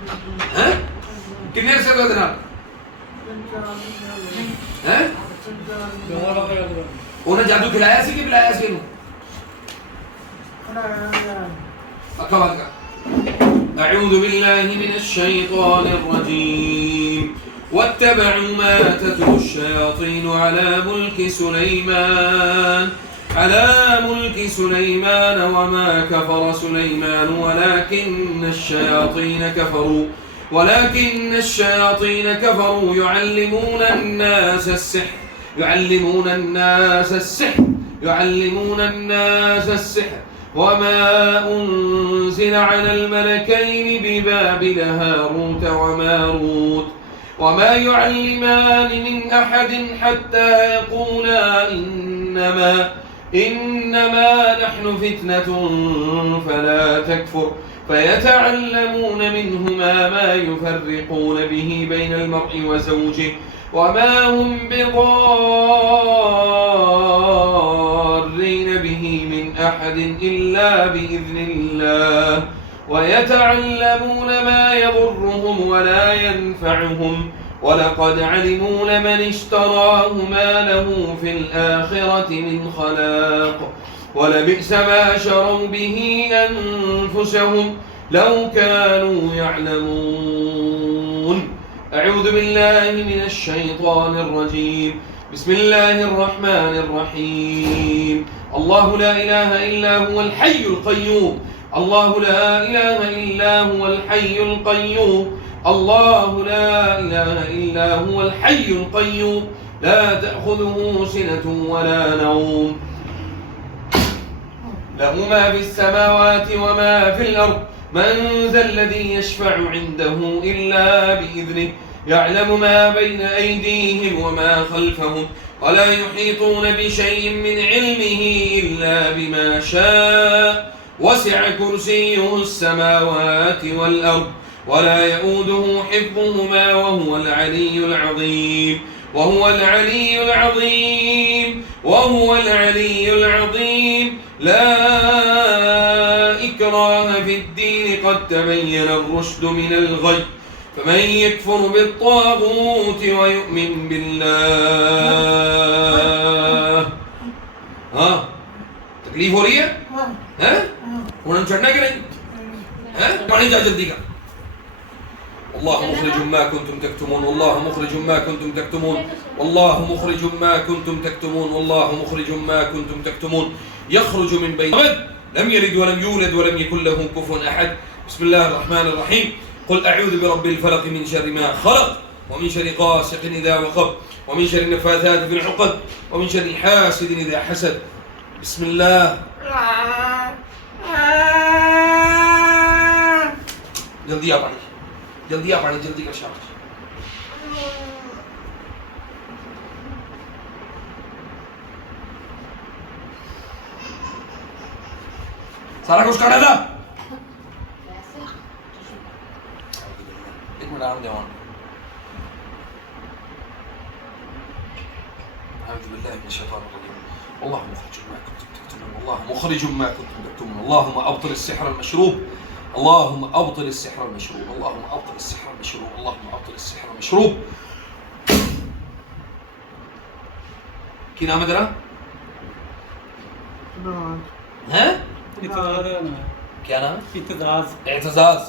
हैं किन्ने से दो जनाब हैं उन्हें जादू खिलाया सी कि पिलाया सी इन्हों अक्का बात का أعوذ بالله من الشيطان الرجيم واتبعوا ما تتلو الشياطين على ملك سليمان وما كفر سليمان ولكن الشياطين كفروا يعلمون الناس السحر وما أنزل على الملكين ببابل هاروت وماروت وما يعلمان من أحد حتى يقولا إنما نحن فتنة فلا تكفر فيتعلمون منهما ما يفرقون به بين المرء وزوجه وما هم بضارين به من أحد إلا بإذن الله ويتعلمون ما يضرهم ولا ينفعهم ولقد علموا لمن اشتراه ما له في الآخرة من خلاق ولبئس ما شروا به أنفسهم لو كانوا يعلمون أعوذ بالله من الشيطان الرجيم بسم الله الرحمن الرحيم الله لا إله إلا هو الحي القيوم الله لا إله إلا هو الحي القيوم الله لا إله إلا هو الحي القيوم لا تأخذه سنة ولا نوم له ما في السماوات وما في الأرض من ذا الذي يشفع عنده إلا بإذنه يعلم ما بين أيديهم وما خلفهم ولا يحيطون بشيء من علمه إلا بما شاء وسع كرسيه السماوات والأرض ولا يؤوده حفظهما وهو العلي العظيم لا إكراه في الدين قد تبين الرشد من الغي فمن يكفر بالطاغوت ويؤمن بالله तकलीफ हो रही है उन्हें चढ़ना कि नहीं पानी जा जल्दी का والله مخرج ما كنتم تكتمون والله مخرج ما كنتم تكتمون والله مخرج ما كنتم تكتمون والله مخرج ما كنتم تكتمون يخرج من بين لم يلد ولم يولد ولم يكن له كفوا أحد بسم الله الرحمن الرحيم قل أعوذ برب الفلق من شر ما خلق ومن شر غاسق إذا وقب ومن شر النفاثات في العقد ومن شر حاسد إذا حسد بسم الله जल्दी आ पानी जल्दी कर शाबाश सारा कुछ काटा था एक मिनट आराम देवान أعوذ بالله من الشيطان الرجيم الله مخرج ما كنتم تكتمون الله مخرج ما كنتم تكتمون اللهم أبطل السحر المشروب اللهم أبطل السحر المشروب اللهم أبطل السحر المشروب اللهم أبطل السحر المشروب كي نام ترى؟ ها؟ اعتزاز क्या नाम? اعتزاز एतजाज